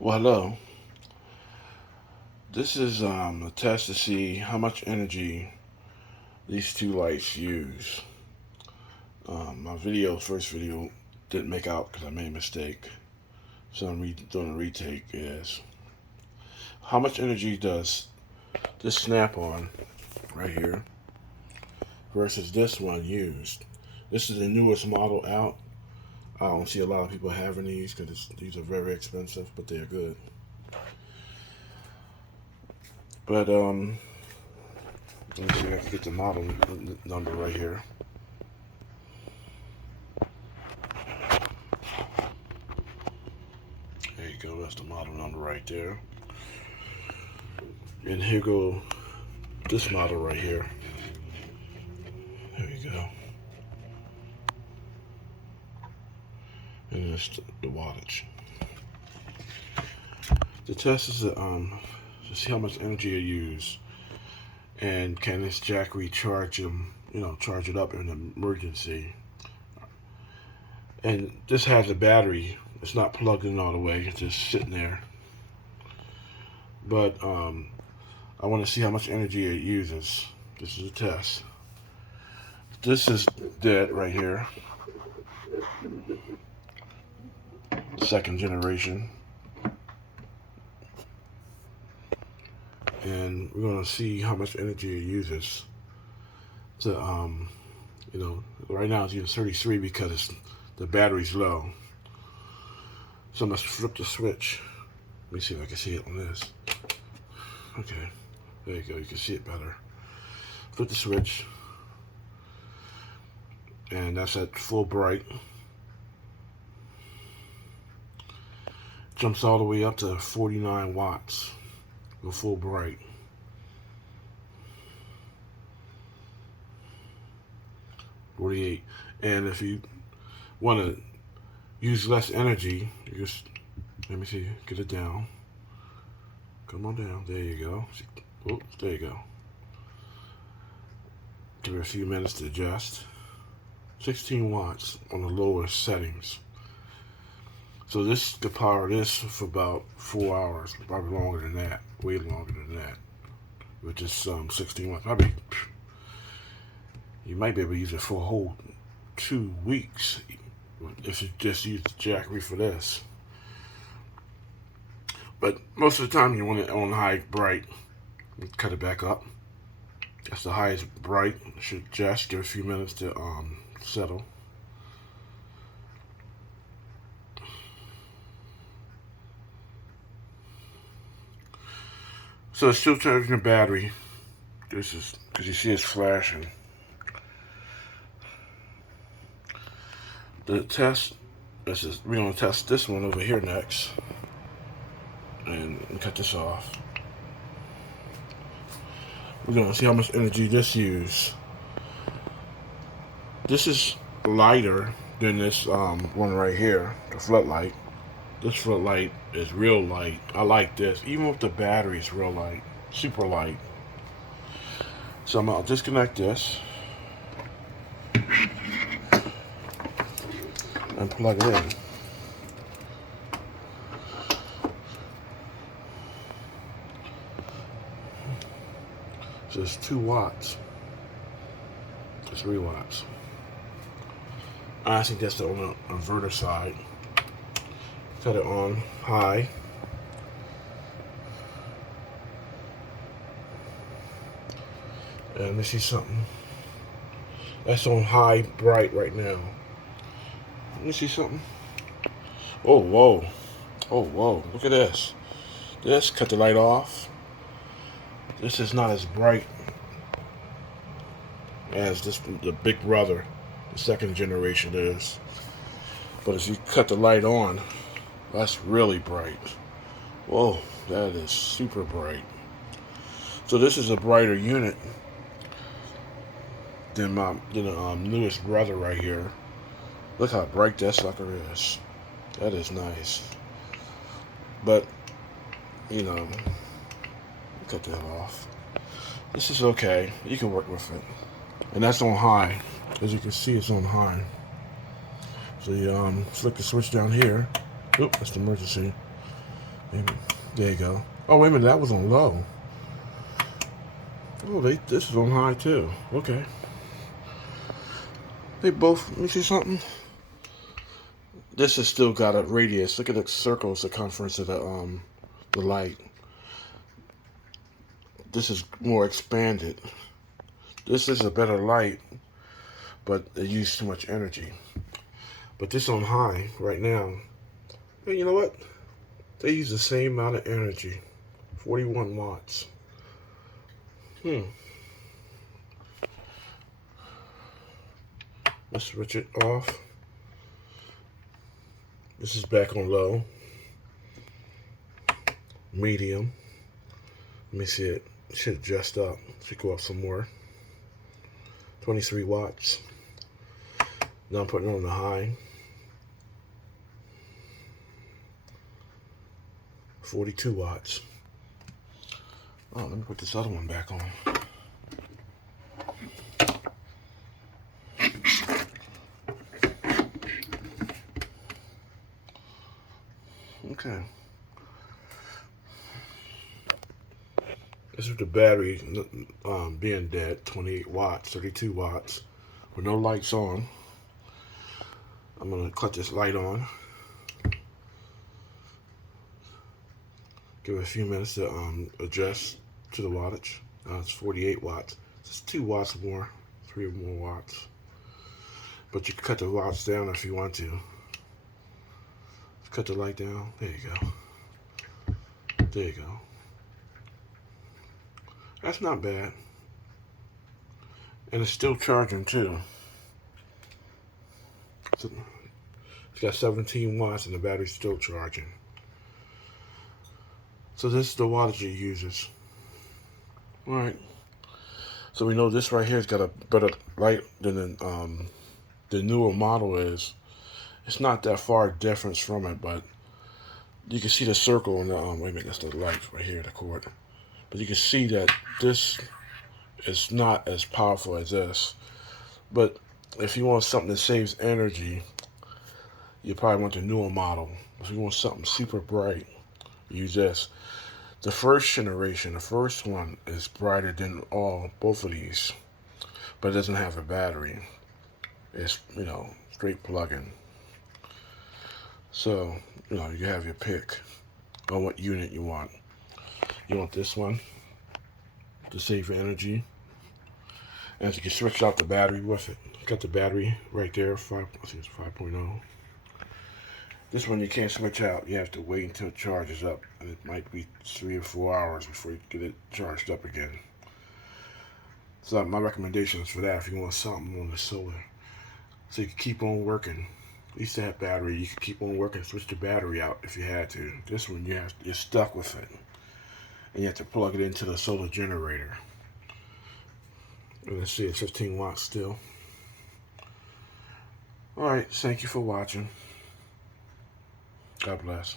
Well, hello. This is a test to see how much energy these two lights use. My first video, didn't make out because I made a mistake. So I'm doing a retake. Is how much energy does this snap-on right here versus this one used? This is the newest model out. I don't see a lot of people having these because these are very expensive, but they're good. But let me see if I can get the model number right here. There you go, that's the model number right there. And here go this model right here. There you go. And it's the wattage. The test is to see how much energy you use, and can this jack recharge them? Charge it up in an emergency. And this has a battery. It's not plugged in all the way. It's just sitting there. But I want to see how much energy it uses. This is a test. This is dead right here. Second generation. And we're going to see how much energy it uses. To, right now it's using 33 because the battery's low. So I'm going to flip the switch. Let me see if I can see it on this. Okay, there you go. You can see it better. Flip the switch. And that's at full bright. Jumps all the way up to 49 watts. Go full bright. $48. And if you want to use less energy, you just, let me see, get it down. Come on down. There you go. Oh, there you go. Give it a few minutes to adjust. 16 watts on the lower settings. So this could power this for about 4 hours, probably longer than that, way longer than that. With just 16 watts, probably you might be able to use it for a whole 2 weeks if you just use the Jackery for this. But most of the time you want it on high bright. Cut it back up. That's the highest bright. It should just give it a few minutes to settle. So it's still charging the battery. This is because you see it's flashing. The test. We're gonna test this one over here next, and cut this off. We're gonna see how much energy this uses. This is lighter than this one right here, the floodlight. This floodlight is real light. I like this. Even with the battery, it's real light. Super light. So I'm going to disconnect this and plug it in. So it's 2 watts. It's 3 watts. I think that's on the inverter side. Set it on high. And let me see something. That's on high bright right now. Let me see something. Oh, whoa. Oh, whoa. Look at this. This, cut the light off. This is not as bright as the big brother, the second generation is. But if you cut the light on, that's really bright. Whoa, that is super bright. So this is a brighter unit than the newest brother right here. Look how bright that sucker is. That is nice. But, cut that off. This is okay. You can work with it. And that's on high. As you can see, it's on high. So you flick the switch down here. Oop, that's the emergency. Maybe. There you go. Oh, wait a minute, that was on low. Oh, this is on high too. Okay. They both, let me see something. This has still got a radius. Look at the circle circumference of the light. This is more expanded. This is a better light, but it used too much energy. But this on high right now, and you know what? They use the same amount of energy, 41 watts. Let's switch it off. This is back on low. Medium. Let me see it. It should adjust up. Should go up some more. 23 watts. Now I'm putting it on the high. 42 watts. Oh, let me put this other one back on. Okay. This is the battery being dead, 28 watts, 32 watts, with no lights on. I'm going to cut this light on. Give it a few minutes to adjust to the wattage. It's 48 watts. It's 2 watts more, 3 more watts. But you can cut the watts down if you want to. Cut the light down. There you go. There you go. That's not bad. And it's still charging too. So it's got 17 watts and the battery's still charging. So this is the wattage it uses. Alright. So we know this right here has got a better light than the newer model is. It's not that far difference from it, but you can see the circle in the wait a minute, that's the light right here, the cord. But you can see that this is not as powerful as this. But if you want something that saves energy, you probably want the newer model. If you want something super bright, use this. The first generation, the first one, is brighter than both of these, but it doesn't have a battery. It's, straight plug-in. So, you have your pick on what unit you want. You want this one to save energy, and you can switch out the battery with it. Got the battery right there, I think it's 5.0. This one you can't switch out. You have to wait until it charges up, and it might be 3 or 4 hours before you get it charged up again. So my recommendation is for that if you want something on the solar, so you can keep on working. At least that battery, you can keep on working, switch the battery out if you had to. This one, you're stuck with it, and you have to plug it into the solar generator. And let's see, it's 15 watts still. Alright, thank you for watching. God bless.